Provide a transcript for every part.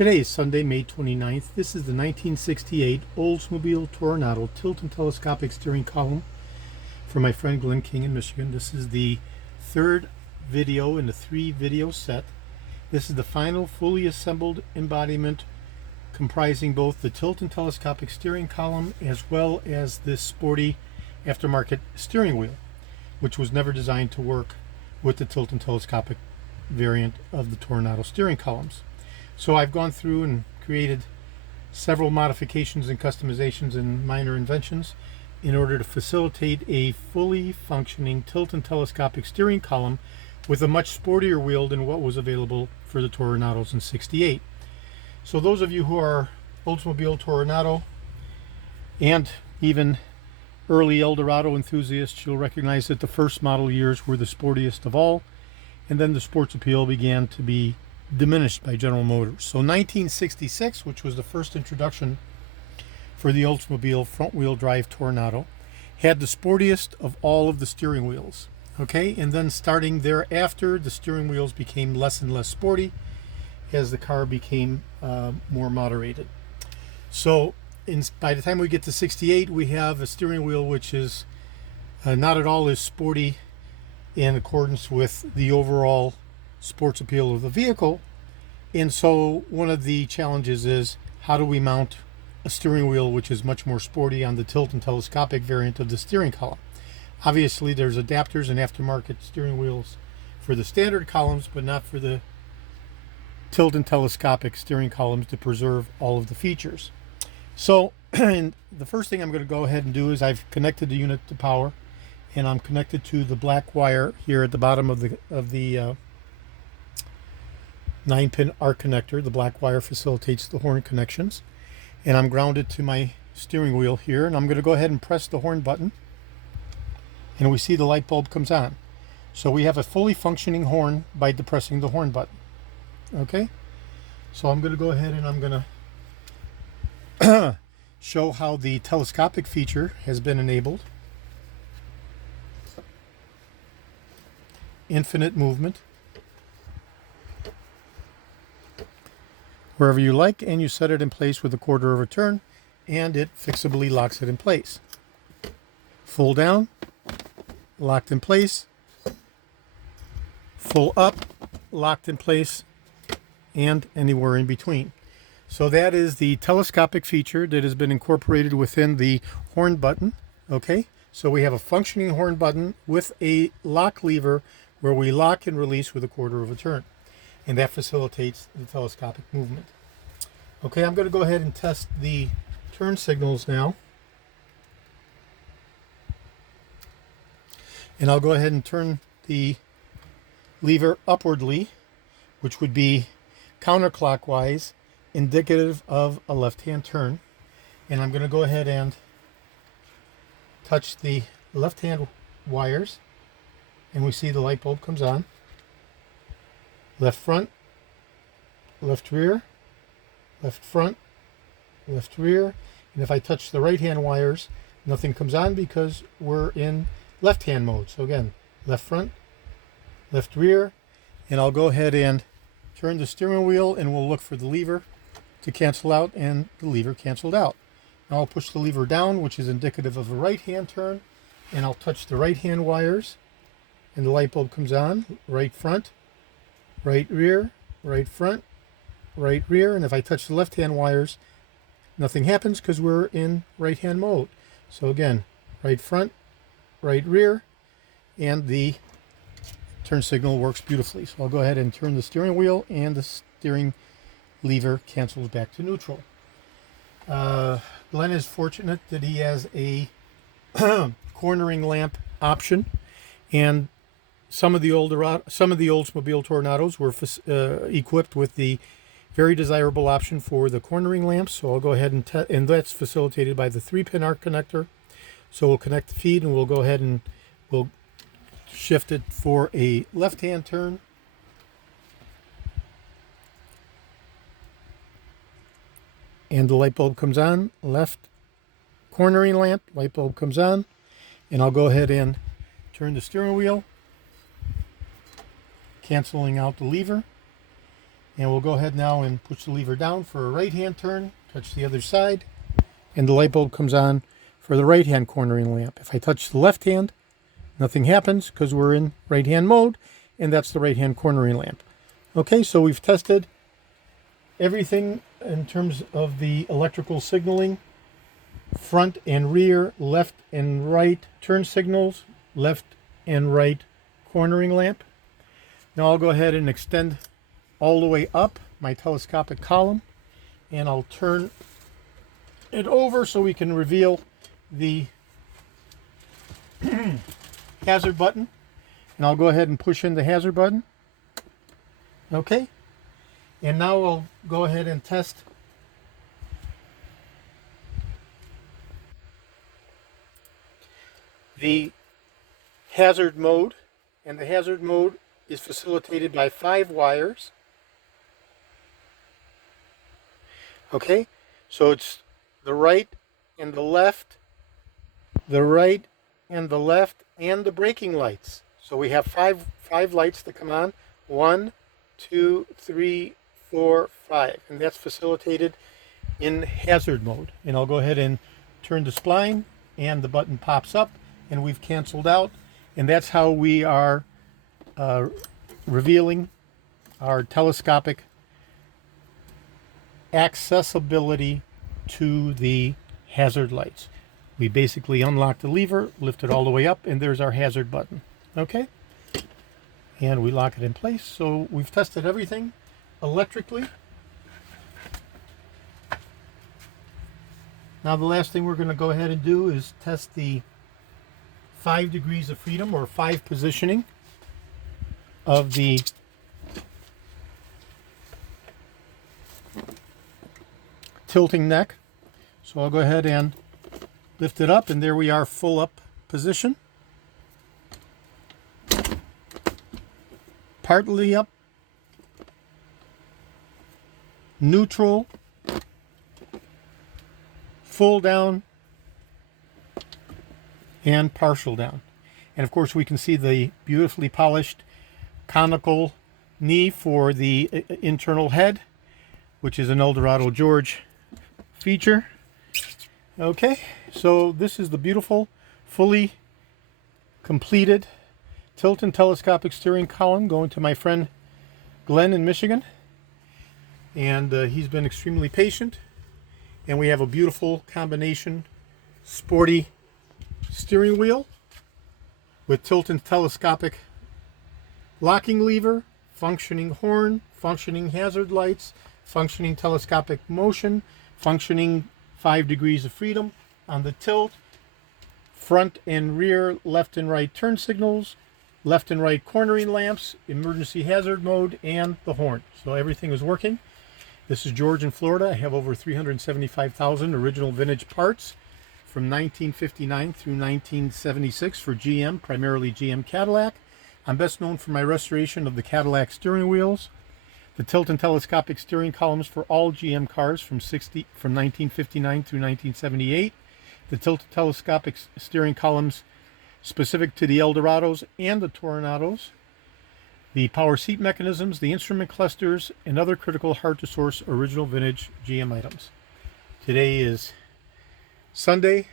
Today is Sunday, May 29th. This is the 1968 Oldsmobile Toronado tilt and telescopic steering column for my friend Glenn King in Michigan. This is the third video in the 3-video set. This is the final fully assembled embodiment comprising both the tilt and telescopic steering column as well as this sporty aftermarket steering wheel, which was never designed to work with the tilt and telescopic variant of the Toronado steering columns. So I've gone through and created several modifications and customizations and minor inventions in order to facilitate a fully functioning tilt and telescopic steering column with a much sportier wheel than what was available for the Toronados in '68. So those of you who are Oldsmobile Toronado and even early Eldorado enthusiasts, you'll recognize that the first model years were the sportiest of all, and then the sports appeal began to be diminished by General Motors. So 1966, which was the first introduction for the Oldsmobile front-wheel drive Toronado, had the sportiest of all of the steering wheels. Okay, and then starting thereafter, the steering wheels became less and less sporty as the car became more moderated. So by the time we get to '68, we have a steering wheel which is not at all as sporty in accordance with the overall sports appeal of the vehicle. And so one of the challenges is, how do we mount a steering wheel which is much more sporty on the tilt and telescopic variant of the steering column? Obviously there's adapters and aftermarket steering wheels for the standard columns, but not for the tilt and telescopic steering columns to preserve all of the features. So the first thing I'm going to go ahead and do is I've connected the unit to power, and I'm connected to the black wire here at the bottom of the 9-pin arc connector. The black wire facilitates the horn connections, and I'm grounded to my steering wheel here, and I'm going to go ahead and press the horn button, and we see the light bulb comes on. So we have a fully functioning horn by depressing the horn button. Okay, so I'm going to go ahead and I'm going to show how the telescopic feature has been enabled. Infinite movement wherever you like, and you set it in place with a quarter of a turn, and it fixably locks it in place. Full down, locked in place. Full up, locked in place, and anywhere in between. So that is the telescopic feature that has been incorporated within the horn button. Okay, so we have a functioning horn button with a lock lever where we lock and release with a quarter of a turn, and that facilitates the telescopic movement. Okay, I'm going to go ahead and test the turn signals now, and I'll go ahead and turn the lever upwardly, which would be counterclockwise, indicative of a left-hand turn. And I'm going to go ahead and touch the left-hand wires, and we see the light bulb comes on. Left front, left rear, left front, left rear. And if I touch the right-hand wires, nothing comes on because we're in left-hand mode. So again, left front, left rear, and I'll go ahead and turn the steering wheel, and we'll look for the lever to cancel out, and the lever canceled out. Now I'll push the lever down, which is indicative of a right-hand turn, and I'll touch the right-hand wires, and the light bulb comes on. Right front, right rear, right front, right rear. And if I touch the left-hand wires, nothing happens because we're in right-hand mode. So again, right front, right rear, and the turn signal works beautifully. So I'll go ahead and turn the steering wheel, and the steering lever cancels back to neutral. Glenn is fortunate that he has a cornering lamp option, and some of the Oldsmobile Toronados were equipped with the very desirable option for the cornering lamps. So I'll go ahead and that's facilitated by the 3-pin arc connector. So we'll connect the feed, and we'll go ahead and we'll shift it for a left-hand turn. And the light bulb comes on. Left cornering lamp, light bulb comes on. And I'll go ahead and turn the steering wheel, canceling out the lever. And we'll go ahead now and push the lever down for a right-hand turn, touch the other side, and the light bulb comes on for the right-hand cornering lamp. If I touch the left hand, nothing happens because we're in right-hand mode, and that's the right-hand cornering lamp. Okay, so we've tested everything in terms of the electrical signaling, front and rear, left and right turn signals, left and right cornering lamp. Now I'll go ahead and extend all the way up my telescopic column, and I'll turn it over so we can reveal the hazard button. And I'll go ahead and push in the hazard button. Okay, and now I'll go ahead and test the hazard mode, and the hazard mode is facilitated by 5 wires. Okay, so it's the right and the left, the right and the left, and the braking lights. So we have five lights that come on. 1, 2, 3, 4, 5, and that's facilitated in hazard mode. And I'll go ahead and turn the spline, and the button pops up, and we've canceled out. And that's how we are revealing our telescopic accessibility to the hazard lights. We basically unlock the lever, lift it all the way up, and there's our hazard button. Okay, and we lock it in place. So we've tested everything electrically. Now the last thing we're going to go ahead and do is test the 5 degrees of freedom, or 5 positioning of the tilting neck. So I'll go ahead and lift it up, and there we are, full up position. Partly up, neutral, full down, and partial down. And of course we can see the beautifully polished conical knee for the internal head, which is an Eldorado George feature. Okay, so this is the beautiful, fully completed tilt and telescopic steering column going to my friend Glenn in Michigan. And he's been extremely patient. And we have a beautiful combination, sporty steering wheel with tilt and telescopic locking lever, functioning horn, functioning hazard lights, functioning telescopic motion, functioning 5 degrees of freedom on the tilt, front and rear, left and right turn signals, left and right cornering lamps, emergency hazard mode, and the horn. So everything is working. This is George in Florida. I have over 375,000 original vintage parts from 1959 through 1976 for GM, primarily GM Cadillac. I'm best known for my restoration of the Cadillac steering wheels, the tilt and telescopic steering columns for all GM cars from 1959 through 1978, the tilt and telescopic steering columns specific to the Eldorados and the Toronados, the power seat mechanisms, the instrument clusters, and other critical hard-to-source original vintage GM items. Today is Sunday,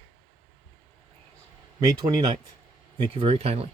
May 29th. Thank you very kindly.